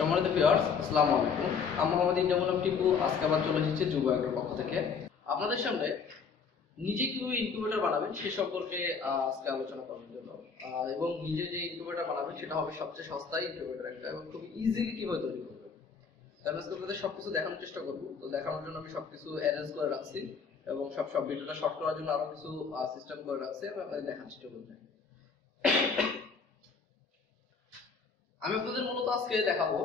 সম্মানিত ভিউয়ার্স আসসালামু আলাইকুম। আমি মোহাম্মদ ইন্টামুলাম টিপু, আজকে আবার চলে এসেছে যুব এগ্রোর পক্ষ থেকে। আপনাদের সামনে নিজে কীভাবে ইনকিউবেটর বানাবেন সে সম্পর্কে আজকে আলোচনা করার জন্য। এবং নিজে যে ইনকিউবেটর বানাবেন সেটা হবে সবচেয়ে সস্তা ইনকিউবেটর একটা এবং খুব ইজিলি কীভাবে তৈরি করবেন। তাহলে আজকে আপনাদের সবকিছু দেখানোর চেষ্টা করব। তো দেখানোর জন্য আমি সবকিছু অ্যারেঞ্জ করে রাখছি এবং সব সব ভিডিওটা শর্ট করার জন্য আরও কিছু সিস্টেম করে রাখছি। আমি আপনাদের চেষ্টা চলুন আমি আপনাদের মূলত আজকে দেখাবো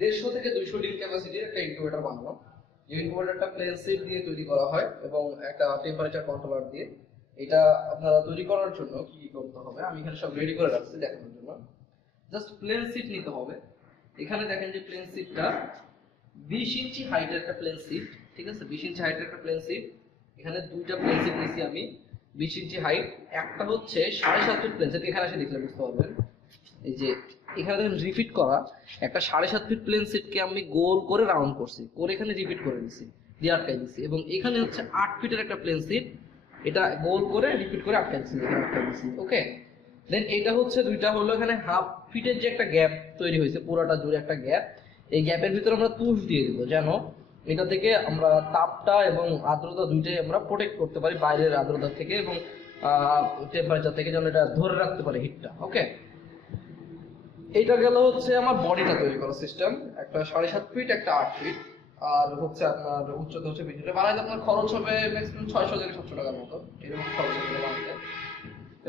দেড়শো থেকে দুইশো ডিম ক্যাপাসিটির একটা ইনকিউবেটর বানানো যে ইনকিউবেটরটা প্লেন সিট দিয়ে তৈরি করা হয় এবং একটা টেম্পারেচার কন্ট্রোলার দিয়ে। এটা আপনারা তৈরি করার জন্য কি করতে হবে, আমি এখানে সব রেডি করে রাখছি দেখানোর জন্য। জাস্ট প্লেন সিট নিতে হবে। এখানে দেখেন যে প্লেন সিটটা বিশ ইঞ্চি হাইটের একটা প্লেন সিট ঠিক আছে? বিশ ইঞ্চি হাইটের একটা প্লেন সিট এখানে দুইটা প্লেন সিট নিছি আমি, বিশ ইঞ্চি হাইট একটা হচ্ছে সাড়ে সাত ফিট প্লেন সিট এখানে এসে দেখলে বুঝতে পারবেন। এই যে এখানে দেখেন রিপিট করা, একটা সাড়ে সাত ফিট প্লেন সিটকে আমি গোল করে রাউন্ড করছি, করে এখানে রিপিট করে দিছি, দিয়ে আটকাই দিছি এবং এখানে হচ্ছে আট ফিটের একটা প্লেন সিট এটা গোল করে রিপিট করে আটকাই দিছি আটকাই দিছি ওকে দেন এটা হচ্ছে দুইটা হলো এখানে হাফ ফিটের যে একটা গ্যাপ তৈরি হয়েছে, পুরোটা জুড়ে একটা গ্যাপ এই গ্যাপের ভিতরে আমরা তুষ দিয়ে দিব যেন এটা থেকে আমরা তাপটা এবং আর্দ্রতা দুইটাই আমরা প্রোটেক্ট করতে পারি বাইরের আর্দ্রতা থেকে এবং টেম্পারেচার থেকে যেন এটা ধরে রাখতে পারে হিটটা ওকে এটা গেল হচ্ছে আমার বডিটা তৈরি করার সিস্টেম একটা সাড়ে সাত ফিট একটা আট ফিট আর হচ্ছে আপনার উচ্চতা হচ্ছে ভিডিওটা বানাইতে আপনার খরচ হবে ম্যাক্সিমাম ছয়শো থেকে সাতশো টাকার মতো। এরকম খরচ হবে বানাতে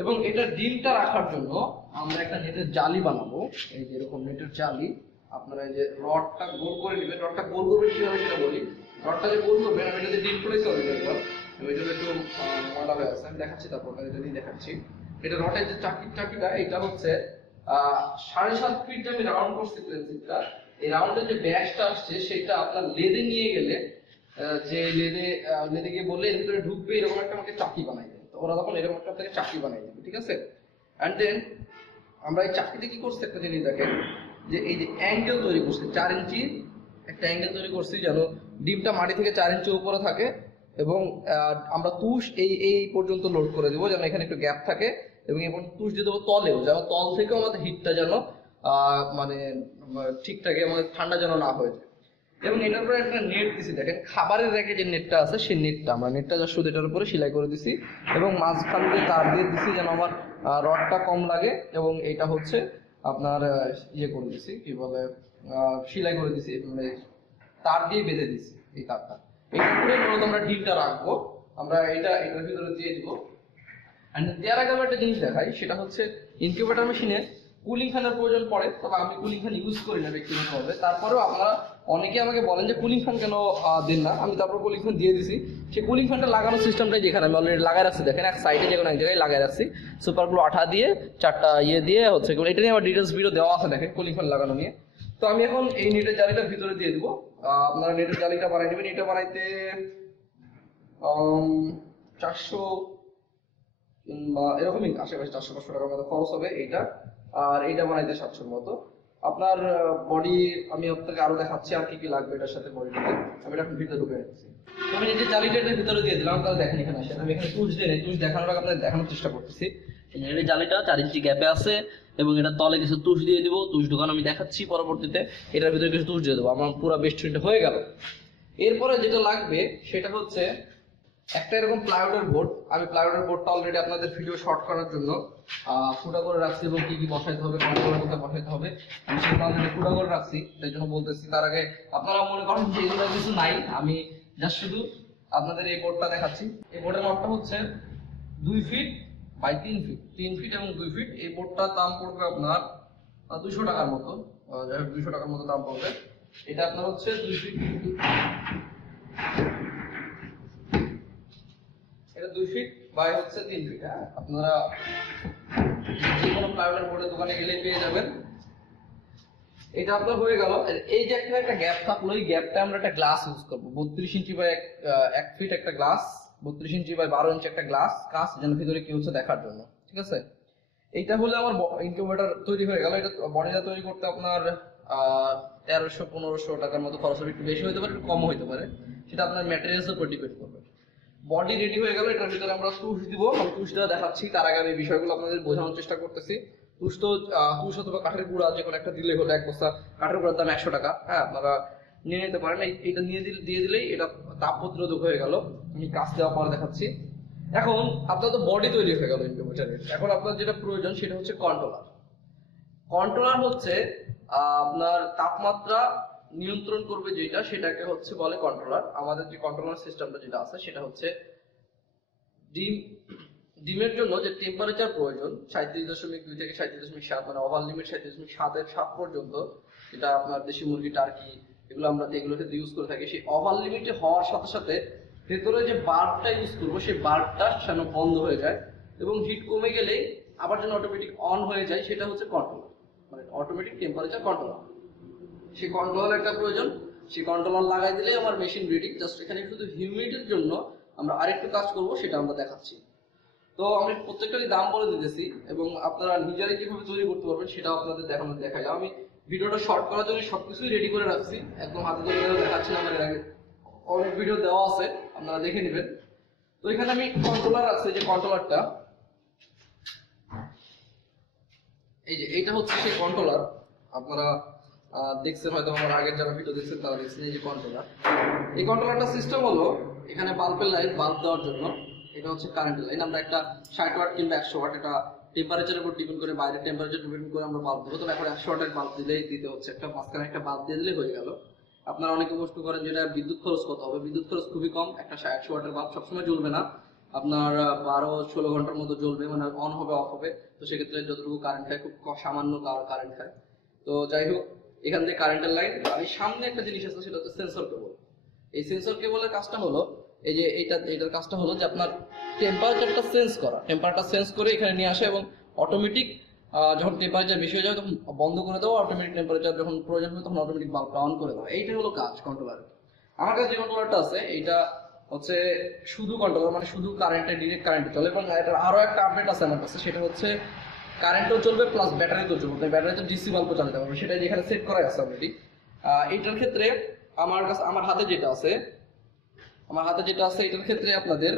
এবং এটা ডিমটা রাখার জন্য আমরা একটা নেটের জালি বানাবো। এই যে এরকম নেটের জালি। আপনারা এই যে রডটা গোল করে নেবেন। রডটা গোল করবেন কীভাবে সেটা বলি। রডটা যে গোল করবেন, আমি এটাতে ডিম প্লেস হবে একবার। আমি এটাতে একটু ময়লা হয়ে আছে। আমি দেখাচ্ছি তারপর, এটা দিয়ে দেখাচ্ছি। এটা রডের যে চাকি চাকিটা এটা হচ্ছে সাড়ে সাত ফিট যে আমি রাউন্ড করছি প্লেনসিটটা এই রাউন্ডের যে ব্যাসটা আসছে, সেটা আপনার লেদে নিয়ে গেলে যে লেদে লেদে গিয়ে বললে এর ভিতরে ঢুকবে, এরকম একটা আমাকে চাকি বানাই তো ওরা তখন এরকম একটা আপনাকে চাকি বানাই দেবে, ঠিক আছে? অ্যান্ড দেন আমরা এই চাকরিতে কি করছি একটা জিনিস দেখেন, যে এই যে অ্যাঙ্গেল তৈরি করছি, চার ইঞ্চি একটা অ্যাঙ্গেল তৈরি করছি যেন ডিমটা মাটি থেকে চার ইঞ্চি উপরে থাকে এবং আমরা তুষ এই এই পর্যন্ত লোড করে দেবো, যেন এখানে একটু গ্যাপ থাকে। এবং এবং তুষ দিয়ে দেবো তলেও, যেন তল থেকেও আমাদের হিটটা যেন মানে ঠিকঠাক আমাদের ঠান্ডা যেন না হয়ে যায়। এবং এটার উপরে একটা নেট দিছি, দেখেন খাবারের র্যাকে যে নেটটা আছে, সেই নেটটা আমরা নেটটা যা শুধু এটার উপরে সেলাই করে দিছি এবং মাঝখান দিয়ে তার দিয়ে দিছি যেন আমার রডটা কম লাগে এবং এটা হচ্ছে আপনার ইয়ে করে দিছি, কি বলে সেলাই করে দিছি মানে তার দিয়ে বেঁধে দিছি এই তারটা। এটার উপরে মূলত আমরা ডিমটা রাখব। আমরা এটা, এটার ভিতরে দিয়ে দিব। অ্যান্ড দেওয়ার আগে একটা জিনিস দেখাই, সেটা হচ্ছে ইনকিউবেটর মেশিনে কুলিং ফ্যানের প্রয়োজন পড়ে, তবে আমি কুলিং ফ্যান ইউজ করি না ব্যক্তিগতভাবে। তারপরেও আপনারা অনেকে আমাকে বলেন যে কুলিং ফ্যান কেন দেন না। আমি তারপর কুলিং ফ্যান দিয়ে দিছি। সেই কুলিং ফ্যানটা লাগানোর সিস্টেমটাই যেখানে আমি অলরেডি লাগাই রাখছি, দেখেন এক সাইডে যে কোনো এক জায়গায় লাগাই রাখছি। সুপারগুলো আঠা দিয়ে চারটা ইয়ে দিয়ে হচ্ছে এটা নিয়ে আমার ডিটেলস ভিডিও দেওয়া আছে, দেখেন কুলিং ফ্যান লাগানো নিয়ে। তো আমি এখন এই নেটের জালিটা ভিতরে দিয়ে দিব। আপনারা নেটের জালিটা বানাই নেবেন। এটা বানাইতে চারশো এরকমই আশেপাশে চারশো পাঁচশো টাকার মতো খরচ হবে এইটা। আর এইটা বানাইতে সাতশোর মতো। আপনার বডি আমি আপনাকে আরও দেখাচ্ছি আর কি কি লাগবে এটার সাথে বডিটাতে আমি এটা ভিতরে ঢুকে যাচ্ছি আমি জালিটা এটার ভিতরে দিয়ে দিলাম, তাহলে দেখেন এখানে আসেন। আমি এখানে টুলস দিয়ে টুলস দেখানোর আগে দেখানোর চেষ্টা করতেছি। এই জালিটা চার ইঞ্চি গ্যাপে আছে এবং এটা তলে কিছু তুষ দিয়ে দিব। তুষ ঢোকানো আমি দেখাচ্ছি পরবর্তীতে। এটার ভিতরে কিছু তুষ দিয়ে দেবো। আমার পুরো বেস্টুনটা হয়ে গেল। এরপরে যেটা লাগবে, সেটা হচ্ছে একটা এরকম প্লাইউডের বোর্ড। আমি প্লাইউডের বোর্ডটা অলরেডি আপনাদের ভিডিও শর্ট করার জন্য ফুটা করে রাখছি এবং কি কি বসাইতে হবে কোথায় বসাইতে হবে, আমি সেগুলো অলরেডি ফুটা করে রাখছি। তাই জন্য বলতেছি, তার আগে আপনারা মনে করেন যে এগুলো কিছু নাই, আমি জাস্ট শুধু আপনাদের এই বোর্ডটা দেখাচ্ছি। এই বোর্ডের মাপটা হচ্ছে দুই ফিট বাই তিন ফিট তিন ফিট এবং দুই ফিট এই বোর্ডটার দাম পড়বে আপনার দুশো টাকার মতো। দুশো টাকার মতো দাম পড়বে। এটা আপনার হচ্ছে দুই ফিট এটা দুই ফিট বাই হচ্ছে তিন ফিট হ্যাঁ? আপনারা যে কোনো প্লাইউডের বোর্ডের দোকানে গেলে পেয়ে যাবেন। এটা আপনার হয়ে গেল। এই যে একটা একটা গ্যাপ থাকল, এই গ্যাপটা আমরা একটা গ্লাস ইউজ করব। বত্রিশ ইঞ্চি বাই এক ফিট একটা গ্লাস বত্রিশ ইঞ্চি বাই বারো ইঞ্চি একটা গ্লাস কাঁচ যেন ভিতরে কি হচ্ছে দেখার জন্য, ঠিক আছে? এইটা হলে আমার ইনকিউবেটর তৈরি হয়ে গেল। এটা বডিটা তৈরি করতে আপনার তেরোশো, পনেরোশো টাকার মতো খরচ একটু বেশি হতে পারে, একটু কম হতে পারে। সেটা আপনার ম্যাটেরিয়ালসের উপর ডিপেন্ড করবে। বডি রেডি হয়ে গেল, এটার ভিতরে আমরা টুস দিব। টুস দেওয়া দেখাচ্ছি, তার আগে আমি বিষয়গুলো আপনাদের বোঝানোর চেষ্টা করতেছি। তুষ তো তুষ অথবা কাঠের গুঁড়া যে কোনো একটা দিলে হলো এক বস্তা। কাঠের গুঁড়ার দাম একশো টাকা। হ্যাঁ আপনারা নিয়ে নিতে পারেন। এটা নিয়ে দিলে দিয়ে দিলেই এটা তাপ প্রতিরোধক হয়ে গেল। আমি কাজ দেওয়া পরে দেখাচ্ছি। এখন আপনার তো বডি তৈরি হয়ে গেল ইনকিউবেটারের এখন আপনার যেটা প্রয়োজন সেটা হচ্ছে কন্ট্রোলার কন্ট্রোলার হচ্ছে আপনার তাপমাত্রা নিয়ন্ত্রণ করবে যেটা, সেটাকে হচ্ছে বলে কন্ট্রোলার আমাদের যে কন্ট্রোলার সিস্টেমটা যেটা আছে, সেটা হচ্ছে ডিম, ডিমের জন্য যে টেম্পারেচার প্রয়োজন সাঁত্রিশ দশমিক দুই থেকে সাঁত্রিশ দশমিক সাত মানে ওভার লিমিট সাঁত্রিশ দশমিক সাতের সাত পর্যন্ত, যেটা আপনার দেশি মুরগি টার্কি এগুলো আমরা এগুলো ক্ষেত্রে ইউজ করে থাকি, সেই ওভার লিমিটে হওয়ার সাথে সাথে ভেতরে যে বাল্বটা ইউজ করব, সেই বাল্বটা যেন বন্ধ হয়ে যায় এবং হিট কমে গেলেই আবার যেন অটোমেটিক অন হয়ে যায়, সেটা হচ্ছে কন্ট্রোলার মানে অটোমেটিক টেম্পারেচার কন্ট্রোলার সেই কন্ট্রোলার একটা প্রয়োজন। সেই কন্ট্রোলার লাগাই দিলেই আমার মেশিন রেডি জাস্ট এখানে শুধু হিউমিডিটির জন্য আমরা আরেকটু কাজ করব, সেটা আমরা দেখাচ্ছি। তো আমি প্রত্যেকটারই দাম বলে দিতেছি এবং আপনারা নিজেরাই কীভাবে তৈরি করতে পারবেন সেটাও আপনাদের দেখানো দেখাইলাম আমি ভিডিওটা শর্ট করার জন্য সবকিছুই রেডি করে রাখছি। একদম হাতে ধরে দেখাচ্ছি না আমার এর আগে অনেক ভিডিও দেওয়া আছে, আপনারা দেখে নেবেন। তো এখানে আমি কন্ট্রোলার আছে যে কন্ট্রোলারটা এই যে, এইটা হচ্ছে সেই কন্ট্রোলার আপনারা দেখছেন হয়তো আমার আগের যারা ভিডিও দেখছেন তারা দেখছেন এই যে কন্ট্রোলার এই কন্ট্রোলারটা সিস্টেম হলো এখানে বাল্বের লাইন বাল্ব দেওয়ার জন্য। এটা হচ্ছে কারেন্টের লাইন আমরা একটা ষাট ওয়াট কিংবা একশো ওয়াট এটা টেম্পারেচারের উপর ডিপেন্ড করে বাইরের টেম্পারেচার ডিপেন্ড করে আমরা বাল্ব দেবো। তবে এখন একশো ওয়াটের বাল্ব দিলেই দিতে হচ্ছে একটা, মাঝখানে একটা বাল্ব দিয়ে দিলে হয়ে গেল। আপনারা অনেকে প্রশ্ন করেন যেটা বিদ্যুৎ খরচ কত হবে? বিদ্যুৎ খরচ খুবই কম। একটা একশো ওয়াটের বাল্ব সবসময় জ্বলবে না। আপনার বারো, ষোলো ঘণ্টার মতো জ্বলবে মানে অন হবে অফ হবে। তো সেক্ষেত্রে যতটুকু কারেন্ট খায় খুব সামান্য কারেন্ট খায় তো যাই হোক এখান থেকে কারেন্টের লাইন আর এই সামনে একটা জিনিস আছে, সেটা হচ্ছে সেন্সর কেবল এই সেন্সর কেবলের কাজটা হলো, এই যে এইটা, এটার কাজটা হলো যে আপনার টেম্পারেচারটা সেন্স করা। টেম্পারেচার সেন্স করে এখানে নিয়ে আসে এবং অটোমেটিক যখন টেম্পারেচার বেশি হয়ে যাবে, তখন বন্ধ করে দেওয়া অটোমেটিক টেম্পারেচার যখন প্রয়োজন হবে, তখন অটোমেটিক বাল্বটা অন করে দেওয়া। এইটাই হলো কাজ কন্ট্রোলার আমার কাছে যে কন্ট্রোলারটা আছে, এইটা হচ্ছে শুধু কন্ট্রোলার মানে শুধু কারেন্টে ডিরেক্ট কারেন্টে চলে। এবং এটার আরও একটা আপডেট আছে আমার কাছে, সেটা হচ্ছে কারেন্টও চলবে প্লাস ব্যাটারিতেও চলবে। ব্যাটারিতে ডিসি বাল্বও চালাতে পারবে সেটা যেখানে সেট করা আছে অলরেডি এইটার ক্ষেত্রে আমার কাছে, আমার হাতে যেটা আছে, আমার হাতে যেটা আছে, এটার ক্ষেত্রে আপনাদের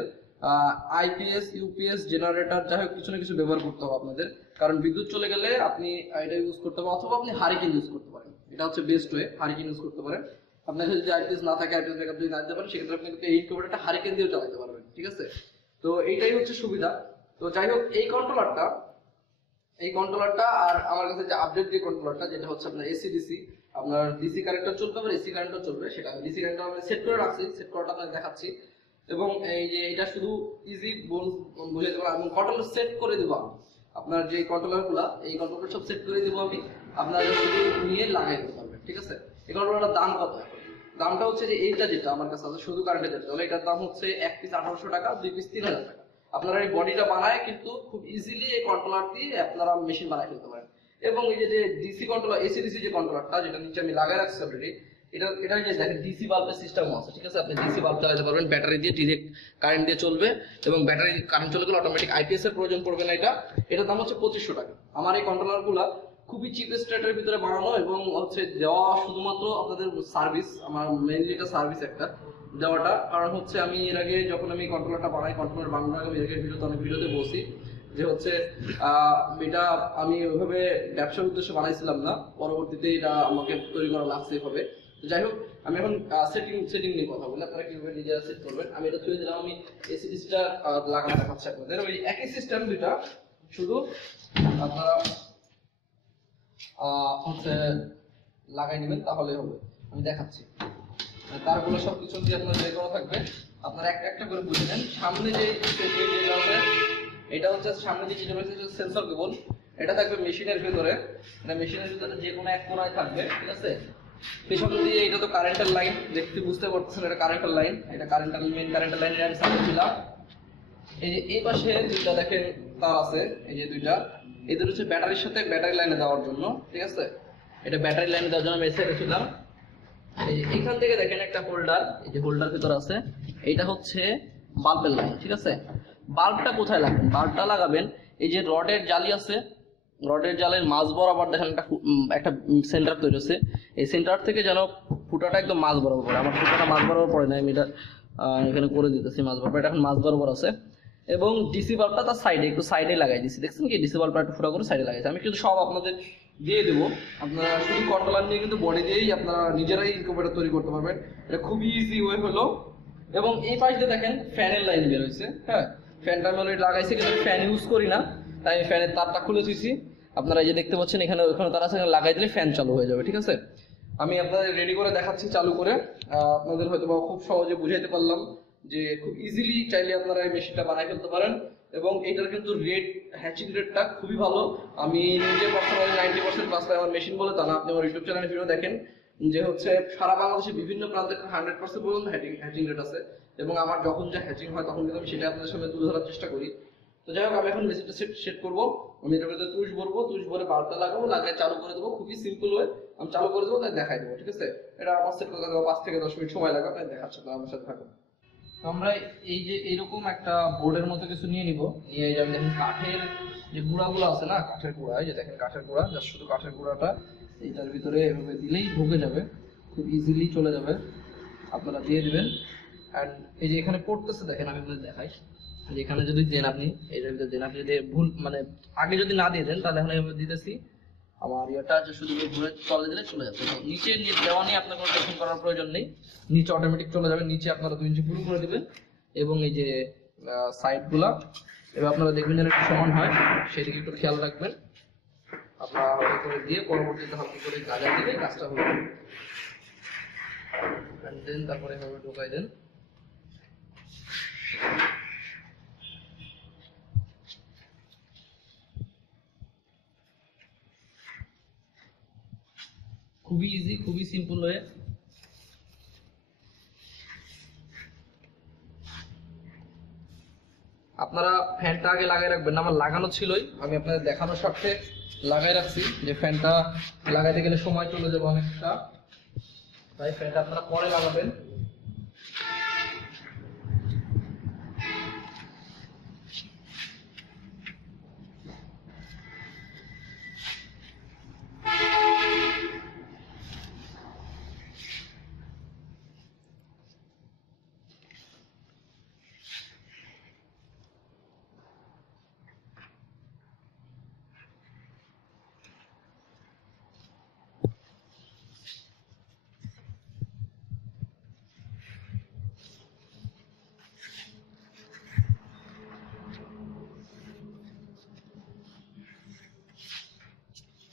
আইপিএস ইউপিএস জেনারেটর যাই হোক, কিছু না কিছু ব্যবহার করতে হবে আপনাদের। কারণ বিদ্যুৎ চলে গেলে আপনি এটা ইউজ করতে পারেন, অথবা আপনি হারিকেন ইউজ করতে পারেন। এটা হচ্ছে বেস্ট ওয়ে হারিকেন ইউজ করতে পারেন। আপনার কাছে যদি আইপিএস না থাকে আইপিএস ব্যাকআপ যদি না দিতে পারেন, সেক্ষেত্রে আপনি কিন্তু এই ইনকিউবেটরটা হারিকেন দিয়েও চালাতে পারবেন, ঠিক আছে? তো এইটাই হচ্ছে সুবিধা। তো যাই হোক, এই কন্ট্রোলারটা এই কন্ট্রোলারটা আর আমার কাছে যে আপডেট যে কন্ট্রোলারটা যেটা হচ্ছে আপনার এসি ডিসি আপনার ডিসি কারেন্টও চলবে আবার এসি কারেন্টও চলবে, সেটা আমি ডিসি কারেন্টটা আমি সেট করে রাখছি সেট করাটা আপনাকে দেখাচ্ছি। এবং এই যে এটা শুধু ইজি বুঝাইতে পারব এবং কন্ট্রোলার সেট করে দেবো আমি। আপনার যে কন্ট্রোলারগুলো এই কন্ট্রোলার সব সেট করে দেবো আমি, আপনারা শুধু নিয়ে লাগাই দিতে পারবেন ঠিক আছে? এই কন্ট্রোলারটার দাম কত দামটা হচ্ছে যে এইটা যেটা আমার কাছে আছে, শুধু কারেন্টের যেটা চলে এটার দাম হচ্ছে এক পিস আঠারোশো টাকা, দুই পিস তিন হাজার টাকা। আপনারা এই বডিটা বানায় কিন্তু খুব ইজিলি এই কন্ট্রোলার দিয়ে আপনারা মেশিন বানায় ফেলতে পারেন। এবং এই যে ডিসি কন্ট্রোলার এসি ডিসি যে কন্ট্রোলারটা যেটা নিচে আমি লাগাই রাখছি অলরেডি এটা এটা যে দেখেন ডিসি বাল্বের সিস্টেমও আছে, ঠিক আছে? আপনি ডিসি বাল্ব চালাতে পারবেন ব্যাটারি দিয়ে ডিরেক্ট কারেন্ট দিয়ে চলবে, এবং ব্যাটারি কারেন্ট চলে গেলে অটোমেটিক আইপিএস এর প্রয়োজন পড়বে না এটা। এটার দাম হচ্ছে পঁচিশশো টাকা। আমার এই কন্ট্রোলারগুলো খুবই চিপেস্ট রেটের ভিতরে বানানো এবং হচ্ছে দেওয়া শুধুমাত্র আপনাদের সার্ভিস আমার মেইনলি এটা সার্ভিস একটা। দেওয়াটা। কারণ হচ্ছে আমি এর আগে যখন আমি কন্ট্রোলারটা বানাই কন্ট্রোলার বানানোর আগে আমি এর আগে ভিডিওতে অনেক ভিডিওতে বলছি যে হচ্ছে এটা আমি ওইভাবে ব্যবসার উদ্দেশ্যে বানাইছিলাম না। পরবর্তীতে এটা আমাকে তৈরি করা লাগছে এভাবে যাই হোক, আমি এখন সেটিং সেটিং নিয়ে কথা বলি। আপনারা কীভাবে নিজেরা সেট করবেন? আমি এটা থুয়ে দিলাম, আমি এসিডিসটা লাগানো দেখাচ্ছি আপনাদের। ওই একই সিস্টেম দুইটা, শুধু আপনারা হচ্ছে লাগাই নেবেন তাহলে হবে। আমি দেখাচ্ছি। তারগুলো সব কিছু দিয়ে আপনার বের করা থাকবে। আপনারা একটা একটা করে বুঝে নেন। সামনে যে আছে, এটা হচ্ছে সামনে যে যেটা রয়েছে সেন্সর কেবল এটা থাকবে মেশিনের ভিতরে। এটা মেশিনের ভিতরে যে কোনো এক কোনায় থাকবে, ঠিক আছে? পেছন দিয়ে এটা তো কারেন্টের লাইন দেখতে বুঝতে পারতেছেন এটা কারেন্টের লাইন এটা কারেন্টের মেন কারেন্টের লাইনের আমি সামনে ছিলাম এই যে এই পাশে দুইটা দেখেন তার আছে, এই যে দুইটা। এদের হচ্ছে ব্যাটারির সাথে ব্যাটারি লাইনে দেওয়ার জন্য, ঠিক আছে? এটা ব্যাটারি লাইনে দেওয়ার জন্য আমি এসে রেখেছিলাম এখান থেকে দেখেন একটা হোল্ডার এই যে হোল্ডার ভিতর আছে, এটা হচ্ছে বাল্বের লাইন ঠিক আছে? বাল্বটা কোথায় লাগাবেন? বাল্বটা লাগাবেন, এই যে রডের জালি আছে রডের জালের মাঝ বরাবর দেখেন একটা একটা সেন্টার তৈরি হচ্ছে এই সেন্টার থেকে যেন ফুটাটা একদম মাঝ বরাবর পড়ে। আমার ফুটাটা মাঝ বরাবর পড়ে না আমি এটা এখানে করে দিতেছি মাঝ বরাবর। এটা এখন মাঝ বরাবর আছে। এবং ডিসি বাল্বটা তার সাইডে একটু সাইডে লাগাই দিছি। দেখছেন কি? ডিসি বাল্বটা একটু ফুটা করে সাইডে লাগাইছি। আমি কিন্তু সব আপনাদের দিয়ে দেবো। আপনারা শুধু কন্ট্রোলার নিয়ে কিন্তু বডি দিয়েই আপনারা নিজেরাই ইনকিউবেটর তৈরি করতে পারবেন। এটা খুবই ইজি ওয়ে হলো। এবং এই পাশ দিয়ে দেখেন ফ্যানের লাইন বের হয়েছে হ্যাঁ? ফ্যানটা আমি অলরেডি লাগাইছি, কিন্তু ফ্যান ইউজ করি না। তাই আমি ফ্যানের তারটা খুলে দিয়েছি। আপনারা যে দেখতে পাচ্ছেন, এখানে ওখানে তারা সেখানে লাগাই দিলে ফ্যান চালু হয়ে যাবে, ঠিক আছে? আমি আপনাদের রেডি করে দেখাচ্ছি চালু করে। আপনাদের হয়তো খুব সহজে বুঝাইতে পারলাম যে খুব ইজিলি চাইলে আপনারা এই মেশিনটা বানাই ফেলতে পারেন। এবং এটার কিন্তু রেট হ্যাচিং রেটটা খুবই ভালো। আমি নিজে পার্সোনালি নাইনটি পার্সেন্ট প্লাস আমার মেশিন বলে তা না, আপনি আমার ইউটিউব চ্যানেলে ভিডিও দেখেন, যে হচ্ছে সারা বাংলাদেশে বিভিন্ন প্রান্তে হান্ড্রেড পার্সেন্ট পর্যন্ত হ্যাচিং হ্যাচিং রেট আছে। এবং আমার যখন যা হ্যাচিং হয়, তখন কিন্তু আমি সেটা আপনাদের সামনে তুলে ধরার চেষ্টা করি। তো যাই হোক, আমি এখন মেশিনটা সেট সেট করব। আমি এটার ভিতরে তুষ ভরবো তুষ ভরে বাল্বটা লাগাবো লাগাই চালু করে দেবো। খুবই সিম্পল হয়ে আমি চালু করে দেবো, তাই দেখাই দেবো, ঠিক আছে? এটা আমার সেট করতে পাঁচ থেকে দশ মিনিট সময় লাগবে তাই দেখাচ্ছে আমার সাথে থাকো তো আমরা এই যে এইরকম একটা বোর্ডের মতো কিছু নিয়ে নিব। নিয়ে এই যে আমি দেখেন কাঠের যে গুঁড়াগুলো আছে না, কাঠের গুঁড়া, এই যে দেখেন কাঠের গুঁড়া জাস্ট শুধু কাঠের গুঁড়াটা এইটার ভিতরে এভাবে দিলেই ঢুকে যাবে, খুব ইজিলি চলে যাবে। আপনারা দিয়ে দিবেন। অ্যান্ড এই যে এখানে পড়তেছে, দেখেন আমি আপনাদের দেখাই। যে এখানে যদি দেন আপনি, এই ভিতরে দেন, আপনি যদি ভুল মানে আগে যদি না দিয়ে দেন, তাহলে এখন দিতেছি। আমার ইয়েটা যে শুধু ঘুরে চলে দিলে চলে তো নিচে দেওয়া নিয়ে আপনার কোনো টেনশন করার প্রয়োজন নেই। নিচে অটোমেটিক চলে যাবে, নিচে আপনারা দুই ইঞ্চি পুরো করে দিবেন। এবং এই যে সাইডগুলা এবার আপনারা দেখবেন যেন একটু সমান হয়, সেদিকে একটু খেয়াল রাখবেন। আপনারা হালকা করে দিয়ে পরবর্তীতে হালকা করে গাজা দিলে কাজটা হবে দেন তারপরে এভাবে ঢোকাই দেন। খুবই ইজি খুবই সিম্পল হয়ে। আপনারা ফ্যানটা আগে লাগাই রাখবেন, আমার লাগানো ছিলই, আমি আপনাদের দেখানোর স্বার্থে লাগাই রাখছি যে ফ্যানটা লাগাইতে গেলে সময় চলে যাবে অনেকটা। তাই ফ্যানটা আপনারা পরে লাগাবেন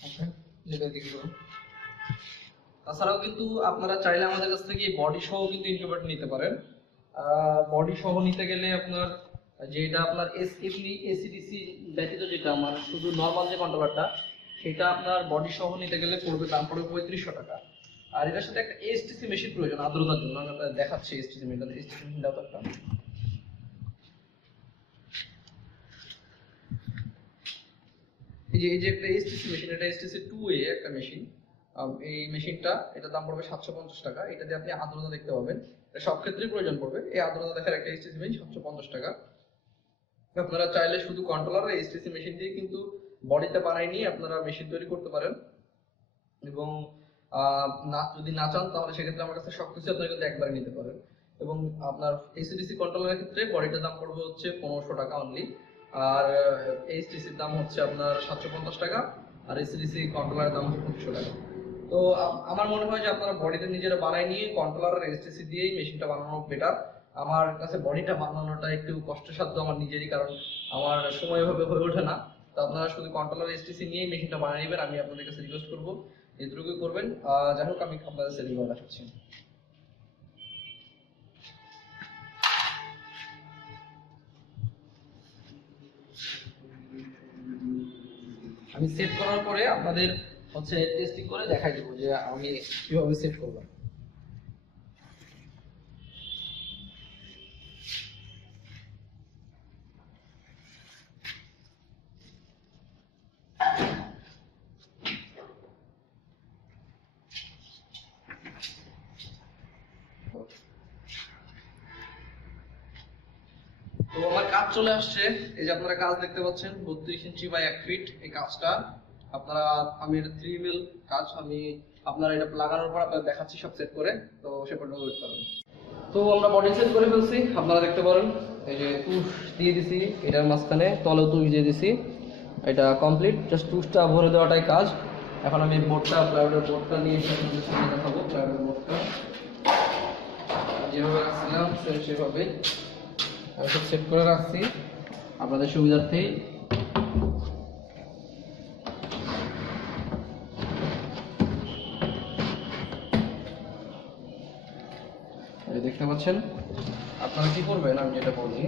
আচ্ছা, যেটা দিকে করুন। তাছাড়াও কিন্তু আপনারা চাইলে আমাদের কাছ থেকে বডি সহ কিন্তু ইনকিউবেটর নিতে পারেন। বডি সহ নিতে গেলে আপনার যেটা আপনার এস এমনি এসিডিসি ব্যতীত যেটা আমার শুধু নর্মাল যে কন্ট্রোলারটা সেটা আপনার বডি সহ নিতে গেলে পড়বে দাম পড়বে পঁয়ত্রিশশো টাকা। আর এটার সাথে একটা এসটিসি মেশিন প্রয়োজন, আর্দ্রতার জন্য। আমি আপনাদের দেখাচ্ছি এসটিসি মেশিন এসটিসি মেশিন দাও তো একটা। এই যে এই যে একটা এসটিসি মেশিন এটা এসটিসি টু এ একটা মেশিন এই মেশিনটা, এটার দাম পড়বে সাতশো পঞ্চাশ টাকা। এটা দিয়ে আপনি আর্দ্রতা দেখতে পাবেন। সব ক্ষেত্রেই প্রয়োজন পড়বে। এই আর্দ্রতা দেখার একটা এসটিসি মেশিন সাতশো পঞ্চাশ টাকা। আপনারা চাইলে শুধু কন্ট্রোলার আর এসটিসি মেশিন দিয়ে কিন্তু বডিটা বানাই নিয়ে আপনারা মেশিন তৈরি করতে পারেন। এবং না, যদি না চান, তাহলে সেক্ষেত্রে আমার কাছে সব কিছু আপনারা কিন্তু একবারে নিতে পারেন। এবং আপনার এসিডিসি কন্ট্রোলারের ক্ষেত্রে বডিটার দাম পড়বে হচ্ছে পনেরোশো টাকা অনলি আর এইচটিসির দাম হচ্ছে আপনার সাতশো পঞ্চাশ টাকা। আর এসিডিসি কন্ট্রোলারের দাম হচ্ছে পঁচিশশো টাকা। তো আমার মনে হয় যে আপনারা বডিটা নিজেরা বানাই নিয়ে কন্ট্রোলার আর এসটিসি দিয়েই মেশিনটা বানানো বেটার আমার কাছে বডিটা বানানোটা একটু কষ্টসাধ্য আমার নিজেরই, কারণ আমার সময় ভাবে হয়ে ওঠে না। তো আপনারা শুধু কন্ট্রোলার এসটিসি নিয়েই মেশিনটা বানিয়ে নেবেন, আমি আপনাদের কাছে রিকোয়েস্ট করব। এটুকুই করবেন। যাই হোক, আমি আপনাদের সেলিং করে রাখছি আমি সেট করার পরে আপনাদের হচ্ছে টেস্টিং করে দেখাই দেবো যে আমি কীভাবে সেট করব তো আমার কাজ চলে আসছে। এই যে আপনারা কাজ দেখতে পাচ্ছেন, বত্রিশ ইঞ্চি বাই এক ফিট এই কাজটা। আপনারা, আমি এটা থ্রি মিল কাজ, আমি আপনারা এটা লাগানোর পর আপনারা দেখাচ্ছি সব সেট করে, তো সে পর্যন্ত ওয়েট করুন। তো আমরা বডি সেট করে ফেলছি, আপনারা দেখতে পারেন। এই যে তুষ দিয়ে দিছি, এটার মাঝখানে তলেও তুষ দিয়ে দিছি। এটা কমপ্লিট জাস্ট তুষটা ভরে দেওয়াটাই কাজ। এখন আমি বোর্ডটা প্লাইউডের বোর্ডটা নিয়ে এসে আপনাদের সামনে দেখাবো প্লাইউডের বোর্ডটা যেভাবে রাখছিলাম, সে- সেভাবেই। আমি সব সেট করে রাখছি। আপনাদের সুবিধার্থেই পাচ্ছেন আপনারা কি করবেন? আমি যেটা বলি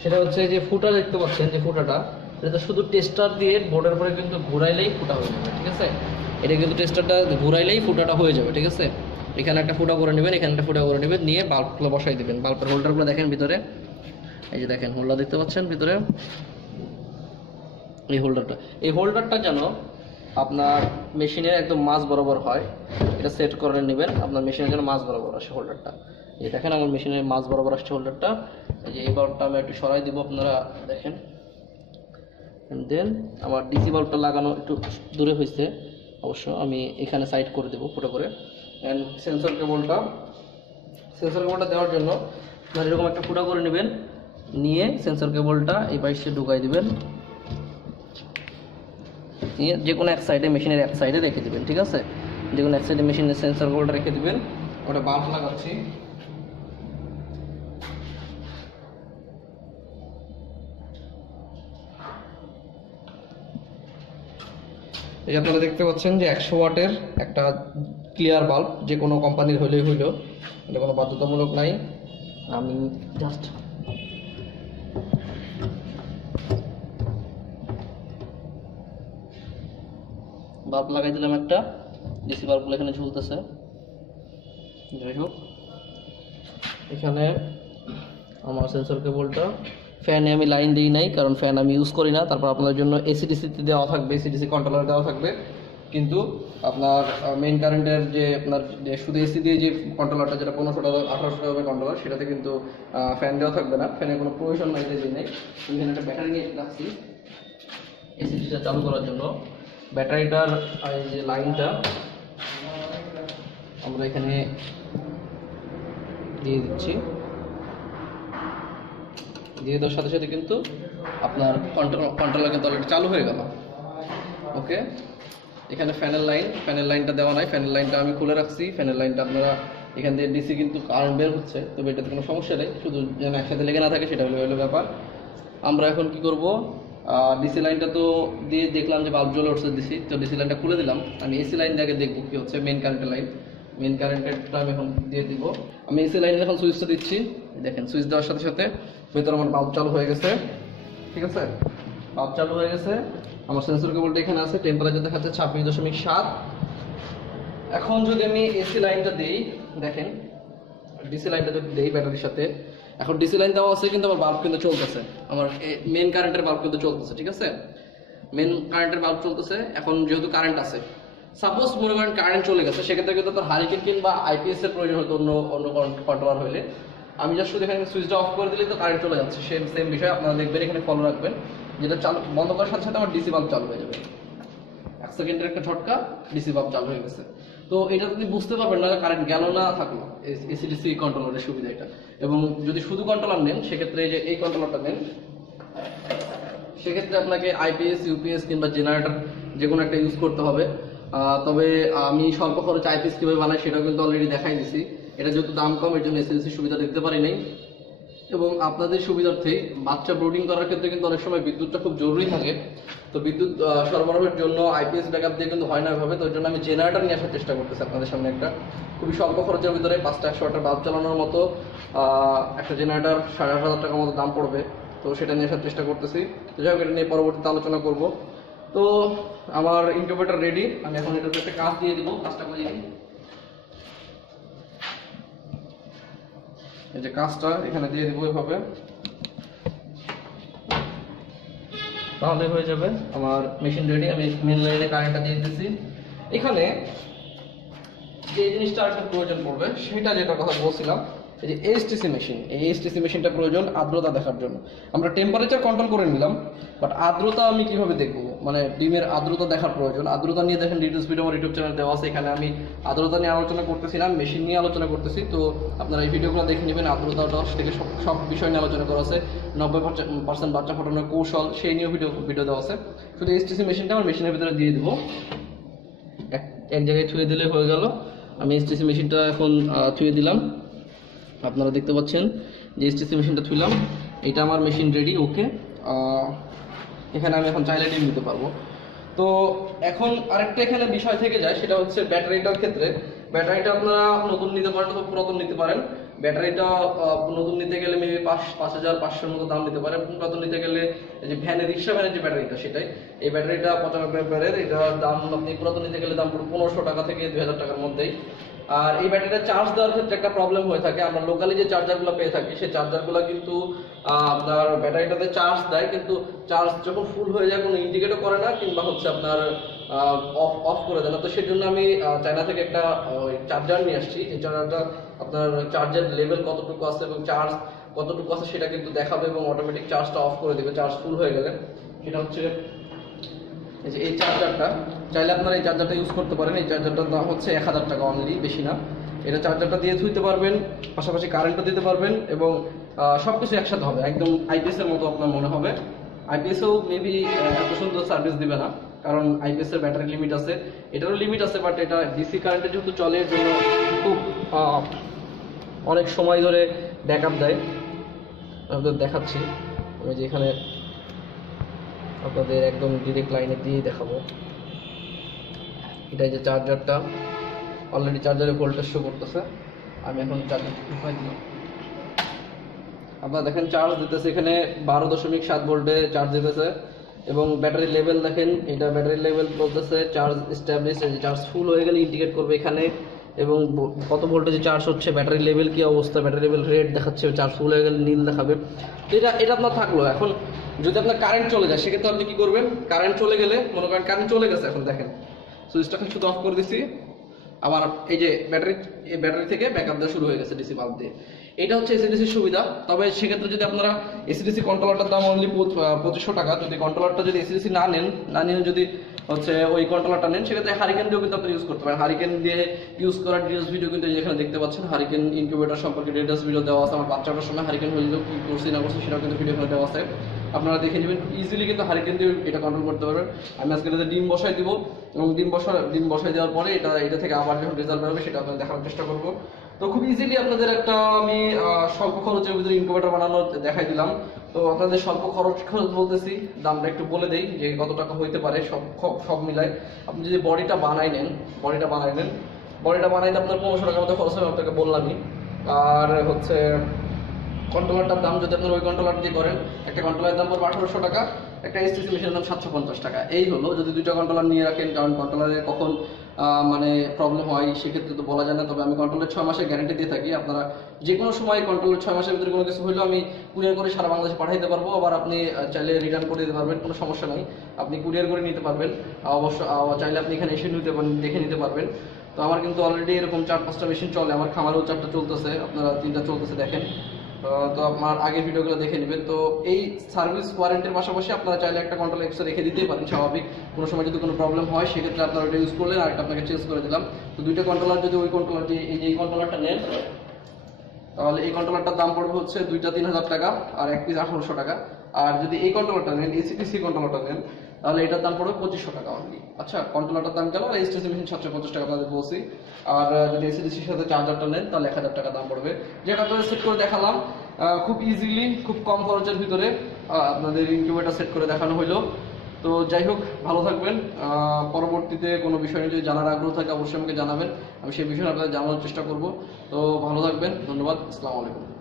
সেটা হচ্ছে যে ফুটা দেখতে পাচ্ছেন যে ফুটাটা এটা শুধু টেস্টার দিয়ে বোর্ডের পরে কিন্তু ঘুরাইলেই ফুটা হয়ে যাবে ঠিক আছে? এটা কিন্তু টেস্টারটা ঘুরাইলেই ফুটাটা হয়ে যাবে ঠিক আছে? এখানে একটা ফুটা করে নেবেন এখানে একটা ফুটা করে নেবেন নিয়ে বাল্বগুলো বসাই দিবেন। বাল্বের হোল্ডারগুলো দেখেন ভিতরে। এই যে দেখেন হোল্ডার দেখতে পাচ্ছেন ভিতরে? এই হোল্ডারটা। এই হোল্ডারটা যেন আপনার মেশিনের একদম মাছ বরাবর হয়। এটা সেট করে নেবেন। আপনার মেশিনের জন্য মাছ বরাবর আসে হোল্ডারটা এই দেখেন আমার মেশিনের মাছ বরাবর আসছে হোল্ডারটা এই যে এই বাল্বটা আমি একটু সরাই দিব আপনারা, দেখেন। দেন আমার ডিসি বাল্বটা লাগানো একটু দূরে হয়েছে। অবশ্য আমি এখানে সাইড করে দেবো ফুটো করে। অ্যান্ড সেন্সর কেবলটা সেন্সর কেবলটা দেওয়ার জন্য আপনার এরকম একটা ফুটা করে নেবেন। নিয়ে সেন্সর কেবলটা এই পাশে ঢুকাই দিবেন। নিয়ে যে কোনো এক সাইডে মেশিনের এক সাইডে রেখে দেবেন, ঠিক আছে? কোনো এক সাইডে মেশিনের সেন্সর কেবলটা রেখে দেবেন, ওটা বাল্ব লাগাচ্ছি। এই আপনারা দেখতে পাচ্ছেন যে একশো ওয়াটের একটা ক্লিয়ার বাল্ব যে কোনো কোম্পানির হলেই হইল, এটা কোনো বাধ্যতামূলক নাই। আমি জাস্ট বাল্ব লাগাই দিলাম একটা। বাল্বগুলো এখানে ঝুলতেছে। যাই হোক, এখানে আমার সেন্সর কেবলটা ফ্যানে আমি লাইন দিই নাই, কারণ ফ্যান আমি ইউজ করি না। তারপর আপনাদের জন্য এসিডিসিতে দেওয়া থাকবে এসিডিসি কন্ট্রোলার দেওয়া থাকবে। কিন্তু আপনার মেইন কারেন্টের যে আপনার শুধু এসি দিয়ে যে কন্ট্রোলারটা যেটা পনেরোশো টাকা, আঠারোশো টাকা কন্ট্রোলার সেটাতে কিন্তু ফ্যান দেওয়া থাকবে না। ফ্যানের কোনো প্রয়োজন নাই যে নেই। এখানে একটা ব্যাটারি নিয়ে রাখছি। এসিডিটা চালু করার জন্য। ব্যাটারিটার এই যে লাইনটা আমরা এখানে দিয়ে দিচ্ছি। দিয়ে দেওয়ার সাথে সাথে কিন্তু আপনার কন্ট্রোল কন্ট্রোলার কিন্তু অলরেডি চালু হয়ে গেল। ওকে এখানে ফ্যানের লাইন ফ্যানের লাইনটা দেওয়া নাই। ফ্যানের লাইনটা আমি খুলে রাখছি। ফ্যানের লাইনটা আপনারা এখান দিয়ে ডিসি কিন্তু কারেন্ট বের হচ্ছে। তবে এটাতে কোনো সমস্যা নেই। শুধু যেন একসাথে লেগে না থাকে সেটা হলো হলো ব্যাপার। আমরা এখন কি করব? ডিসি লাইনটা তো দিয়ে দেখলাম যে বাল্ব জ্বলে উঠছে ডিসি তো ডিসি লাইনটা খুলে দিলাম। আমি এসি লাইন দিয়ে দেখব কি হচ্ছে মেন কারেন্টের লাইন মেন কারেন্টেরটা আমি এখন দিয়ে দিব। আমি এসি লাইনের এখন সুইচটা দিচ্ছি। দেখেন সুইচ দেওয়ার সাথে সাথে ভেতরে আমার বাল্ব চালু হয়ে গেছে। ঠিক আছে? বাল্ব চালু হয়ে গেছে। আমার সেন্সর কেবলটা এখানে আছে টেম্পারেচার দেখাচ্ছে ছাব্বিশ দশমিক সাত। এখন যদি আমি এসি লাইনটা দিই, দেখেন ডিসি লাইনটা যদি দেই ব্যাটারির সাথে, এখন ডিসি লাইন দেওয়া আছে কিন্তু আমার বাল্ব কিন্তু চলতেছে। আমার মেন কারেন্টের বাল্ব কিন্তু চলতেছে, ঠিক আছে? মেন কারেন্টের বাল্ব চলতেছে। এখন যেহেতু কারেন্ট আছে সাপোজ মনে করেন কারেন্ট চলে গেছে, সেক্ষেত্রে কিন্তু তোর হারিকেন কিংবা আইপিএস এর প্রয়োজন হতো অন্য অন্য কন্ট্রোলার হইলে আমি জাস্ট শুধু এখানে সুইচটা অফ করে দিলে তো কারেন্ট চলে যাচ্ছে। সেম সেম বিষয়, আপনারা দেখবেন, এখানে ফলো রাখবেন। যেটা চালু, বন্ধ করার সাথে সাথে আমার ডিসি বাল্ব চালু হয়ে যাবে। এক সেকেন্ডের একটা ঝটকা ডিসি বাল্ব চালু হয়ে গেছে। তো এটা যদি বুঝতে পারবেন না কারেন্ট গেল না থাকল এসি ডিসি কন্ট্রোলারের সুবিধা এটা। এবং যদি শুধু কন্ট্রোলার নেন, সেক্ষেত্রে যে এই কন্ট্রোলারটা নেন, সেক্ষেত্রে আপনাকে আইপিএস ইউপিএস কিংবা জেনারেটর যে কোনো একটা ইউজ করতে হবে। তবে আমি স্বল্প খরচ আইপিএস কীভাবে বানাই সেটাও কিন্তু অলরেডি দেখাই দিছি। এটা যেহেতু দাম কম, এর জন্য এসএসসি সুবিধা দেখতে পারি নাই। এবং আপনাদের সুবিধার্থে বাচ্চা ব্রোডিং করার ক্ষেত্রে কিন্তু অনেক সময় বিদ্যুৎটা খুব জরুরি থাকে। তো বিদ্যুৎ সরবরাহের জন্য আইপিএস ব্যাকআপ দিয়ে কিন্তু হয় না তো ওই জন্য আমি জেনারেটর নিয়ে আসার চেষ্টা করতেছি আপনাদের সামনে একটা। খুবই স্বল্প খরচের ভিতরে পাঁচটা একশো ওয়াটের বাল্ব চালানোর মতো একটা জেনারেটর সাড়ে আট হাজার টাকার মতো দাম পড়বে। তো সেটা নিয়ে আসার চেষ্টা করতেছি। তো যাই হোক, এটা নিয়ে পরবর্তীতে আলোচনা করব। তো আমার ইনকিউবেটর রেডি আমি এখন এটাতে একটা কাজ দিয়ে দিব, কাজটা করে দিই এই যে কাজটা এখানে দিয়ে দিব এভাবে। তাহলে হয়ে যাবে আমার মেশিন রেডি আমি মেন লাইনে কারেন্টটা দিয়ে দিতেছি। এখানে যে জিনিসটা একটা প্রয়োজন পড়বে, সেটা যেটা কথা বলছিলাম এই যে এইচটিসি মেশিন এই এইচটিসি মেশিনটা প্রয়োজন আর্দ্রতা দেখার জন্য। আমরা টেম্পারেচার কন্ট্রোল করে নিলাম বাট আর্দ্রতা আমি কীভাবে দেখব? মানে ডিমের আর্দ্রতা দেখার প্রয়োজন। আর্দ্রতা নিয়ে দেখেন ডিটেলস ভিডিও আমার ইউটিউব চ্যানেল দেওয়া আছে, এখানে আমি আর্দ্রতা নিয়ে আলোচনা করতেছি না মেশিন নিয়ে আলোচনা করতেছি। তো আপনারা এই ভিডিওগুলো দেখে নেবেন, আর্দ্রতা থেকে সব সব বিষয় নিয়ে আলোচনা করা আছে। নব্বই পার্সেন্ট বাচ্চা ফোটানোর কৌশল, সেই নিয়েও ভিডিও ভিডিও দেওয়া আছে। শুধু এইচটিসি মেশিনটা আমার মেশিনের ভিতরে দিয়ে দেবো। এক জায়গায় ছুঁয়ে দিলে হয়ে গেল। আমি এসটিসি মেশিনটা এখন ছুঁয়ে দিলাম। আপনারা দেখতে পাচ্ছেন যে এসটিসি মেশিনটা ছুঁলাম এটা আমার মেশিন রেডি ওকে এখানে আমি এখন চাইলে ডিম দিতে পারব। তো এখন আরেকটা এখানে বিষয় থেকে যায়, সেটা হচ্ছে ব্যাটারিটার ক্ষেত্রে। ব্যাটারিটা আপনারা নতুন নিতে পারেন অথবা পুরাতন নিতে পারেন। ব্যাটারিটা নতুন নিতে গেলে মেবি পাঁচ পাঁচ হাজার পাঁচশোর মতো দাম নিতে পারে। পুরাতন নিতে গেলে যে ভ্যানের, রিক্সা ভ্যানের যে ব্যাটারিটা, সেটাই। এই ব্যাটারিটা পঁচানব্বই অ্যাম্পিয়ারের এটার দাম আপনি পুরাতন নিতে গেলে দাম পুরো পনেরোশো টাকা থেকে দুই হাজার টাকার মধ্যেই। আর এই ব্যাটারিটা চার্জ দেওয়ার ক্ষেত্রে একটা প্রবলেম হয়ে থাকে। আমরা লোকালি যে চার্জারগুলো পেয়ে থাকি, সেই চার্জারগুলো কিন্তু আপনার ব্যাটারিটাতে চার্জ দেয়, কিন্তু চার্জ যখন ফুল হয়ে যায়, কোনো ইন্ডিকেটও করে না, কিংবা হচ্ছে আপনার অফ অফ করে দেয় না। তো সেই জন্য আমি চায়না থেকে একটা চার্জার নিয়ে আসছি। যে চার্জারটা আপনার চার্জের লেভেল কতটুকু আছে এবং চার্জ কতটুকু আছে, সেটা কিন্তু দেখাবে এবং অটোমেটিক চার্জটা অফ করে দেবে। চার্জ ফুল হয়ে গেলে। সেটা হচ্ছে এই চার্জারটা চাইলে আপনারা এই চার্জারটা ইউজ করতে পারেন। এই চার্জারটার দাম হচ্ছে এক হাজার টাকা অনলি বেশি না। এটা চার্জারটা দিয়ে ধুইতে পারবেন, পাশাপাশি কারেন্টও দিতে পারবেন এবং সব কিছু একসাথে হবে। একদম আইপিএস এর মতো আপনার মনে হবে। আইপিএসও মেবি এত সুন্দর সার্ভিস দিবে না, কারণ আইপিএস এর ব্যাটারি লিমিট আছে। এটারও লিমিট আছে বাট এটা ডিসি কারেন্টে যেহেতু চলে, এর জন্য খুব অনেক সময় ধরে ব্যাকআপ দেয়। আপনাদের দেখাচ্ছি। আমি যে এখানে আপনাদের একদম ডিরেক্ট লাইনে দিয়ে দেখাবো। এটা যে চার্জারটা অলরেডি চার্জারে ভোল্টেজ শো করতেছে। আমি এখন চার্জার ঢুকাই দিলাম। আপনারা দেখেন চার্জ দিতেছে এখানে বারো দশমিক সাত ভোল্টে চার্জ দিতেছে। এবং ব্যাটারি লেভেল দেখেন, এটা ব্যাটারি লেভেল বলতেছে চার্জ স্ট্যাবলিশ চার্জ ফুল হয়ে গেলে ইন্ডিকেট করবে এখানে এবং কত ভোল্টেজে চার্জ হচ্ছে ব্যাটারি লেভেল কী অবস্থা ব্যাটারি লেভেল রেড দেখাচ্ছে চার্জ ফুল হয়ে গেলে নীল দেখাবে। এটা এটা আপনার থাকল। এখন যদি আপনার কারেন্ট চলে যায়, সেক্ষেত্রে আপনি কী করবেন? কারেন্ট চলে গেলে, মনে করেন কারেন্ট চলে গেছে এখন দেখেন। সুইচটা এখন শুধু অফ করে দিছি। আবার এই যে ব্যাটারি এই ব্যাটারি থেকে ব্যাকআপ দেওয়া শুরু হয়ে গেছে ডিসি বাল্ব দিয়ে। এটা হচ্ছে এসিডিসির সুবিধা। তবে সেক্ষেত্রে যদি আপনারা এসিডিসি কন্ট্রোলারটার দাম অনলি পঁচিশশো টাকা, যদি কন্ট্রোলারটা যদি এসিডিসি না নেন, না নিয়ে যদি হচ্ছে ওই কন্ট্রোলারটা নেন, সেক্ষেত্রে হারিকেন দিয়েও কিন্তু আপনি ইউজ করতে পারেন। হারিকেন দিয়ে ইউজ করার ডিটেলস ভিডিও কিন্তু এখানে দেখতে পাচ্ছেন হারিকেন ইনকিউবেটর সম্পর্কে ডিটেলস ভিডিও দেওয়া আছে। আমার বাচ্চাটার সময় হারিকেন হয়েছিল, কি করছি, না করছি, সেটাও কিন্তু ভিডিও দেওয়া আছে। আপনারা দেখে নেবেন ইজিলি কিন্তু হারিকেন দিয়ে এটা কন্ট্রোল করতে পারবেন। আমি আজকে এটাতে ডিম বসাই দিব, এবং ডিম বসা ডিম বসাই দেওয়ার পরে এটা এটা থেকে আবার যখন রেজাল্ট বেরোবে, সেটা আপনাদের দেখানোর চেষ্টা করব। তো খুব ইজিলি আপনাদের একটা আমি স্বল্প খরচের ভিতরে ইনকিউবেটর বানানো দেখাই দিলাম। তো আপনাদের স্বল্প খরচ খরচ বলতেছি, দামটা একটু বলে দেই যে কত টাকা হইতে পারে, সব সব- মিলাই আপনি যদি বডিটা বানাই নেন, বডিটা বানাই নেন, বডিটা বানাইতে আপনার পনেরোশো টাকার মতো খরচ হবে আপনাকে বললামই। আর হচ্ছে কন্ট্রোলারটার দাম যদি আপনার ওই কন্ট্রোলার দিয়ে করেন, একটা কন্ট্রোলারের দাম পড়বে আঠারোশো টাকা, একটা এসটিসি মেশিনের দাম সাতশো পঞ্চাশ টাকা। এই হলো, যদি দুইটা কন্ট্রোলার নিয়ে রাখেন, কারণ কন্ট্রোলারে কখন মানে প্রবলেম হয়, সেক্ষেত্রে তো বলা যায় না, তবে আমি কন্ট্রোলের ছয় মাসের গ্যারান্টি দিয়ে থাকি। আপনারা যে কোনো সময় কন্ট্রোলের ছয় মাসের ভিতরে কোনো কিছু হলেও আমি কুরিয়ার করে সারা বাংলাদেশে পাঠাইতে পারব। আবার আপনি চাইলে রিটার্ন করে দিতে পারবেন, কোনো সমস্যা নেই। আপনি কুরিয়ার করে নিতে পারবেন। অবশ্য চাইলে আপনি এখানে এসে নিতে পারেন, দেখে নিতে পারবেন। তো আমার কিন্তু অলরেডি এরকম চার পাঁচটা মেশিন চলে, আমার খামারেও চারটা চলতেছে, আপনারা তিনটা চলতেছে দেখেন। তো আপনার আগের ভিডিওগুলো দেখে নেবেন। তো এই সার্ভিস ওয়ারেন্টির পাশাপাশি আপনারা চাইলে একটা কন্ট্রোল এক্সট্রা রেখে দিতেই পারেন, স্বাভাবিক। কোনো সময় যদি কোনো প্রবলেম হয়, সেক্ষেত্রে আপনারা ওটা ইউজ করলেন আর একটা আপনাকে চেঞ্জ করে দিলাম। তো দুইটা কন্ট্রোলার যদি ওই কন্ট্রোলারটি এই যে এই কন্ট্রোলারটা নেন, তাহলে এই কন্ট্রোলারটার দাম পড়বে হচ্ছে দুইটা তিন হাজার টাকা, আর এক পিস আঠারোশো টাকা। আর যদি এই কন্ট্রোলারটা নেন এসিপিসি কন্ট্রোলারটা নেন তাহলে এটার দাম পড়বে পঁচিশশো টাকা অনলি আচ্ছা কন্ট্রোলারটার দাম কেন আর এসটিসি মেশিন সাতশো পঞ্চাশ টাকা আপনাদের বলছি। আর যদি এসিডিসির সাথে চার্জারটা নেন, তাহলে এক হাজার টাকা দাম পড়বে। যেটা আপনাদের সেট করে দেখালাম খুব ইজিলি খুব কম খরচের ভিতরে আপনাদের ইনকিউবেটার সেট করে দেখানো হলো তো যাই হোক, ভালো থাকবেন। পরবর্তীতে কোনো বিষয় যদি জানার আগ্রহ থাকে, অবশ্যই আমাকে জানাবেন। আমি সেই বিষয়ে আপনাদের জানানোর চেষ্টা করব। তো ভালো থাকবেন, ধন্যবাদ, আসসালামু আলাইকুম।